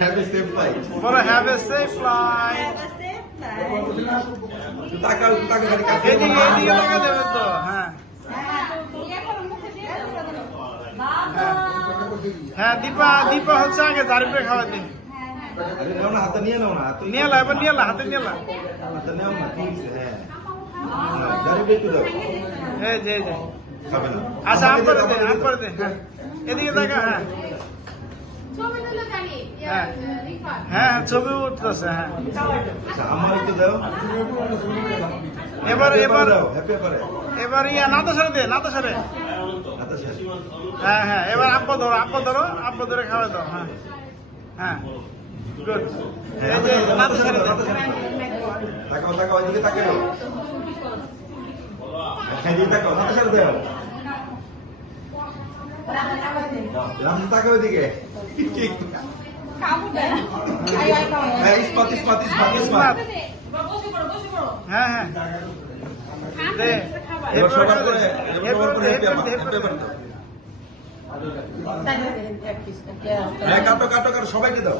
Have a safe flight. বলো have a safe flight. তাকাও গাড়ি কাছে। এদিকে লাগা দেবে তো। হ্যাঁ হ্যাঁ দীপা হচ্ছে আগে জারিফে খাওয়া দিন। আরে নাও না, হাতে নিয়ে নাও না। নিয়ে লা এবার নিয়ে লা, হাতে নিয়ে লা। হাতে নাও না, ঠিক আছে। হ্যাঁ জারিফে একটু দাও। এই যে খাবে না। আচ্ছা আম করে দে, আম করে দে। হ্যাঁ এদিকে দেখা। হ্যাঁ হ্যাঁ হ্যাঁ ছবি উঠতেছে। হ্যাঁ আচ্ছা আমার একটু দাও। এবার দাও, হ্যাপি করে। এবার নাতা সারে দে, নাতা সারে। আচ্ছা শেষ। হ্যাঁ হ্যাঁ এবার আব্বা ধরে খাওয়া দাও। হ্যাঁ হ্যাঁ গুড। এই যে নাতা সারে দে। তাকাও এদিকে তাকাও। হ্যাঁ দিকে তাকাও, নাতে সাথে দাও। রাম তাকাও এদিকে। ঠিক। হ্যাঁ ইসমাত। হ্যাঁ হ্যাঁ দে এবার সবার করে হ্যাঁ কাটো সবাইকে দাও।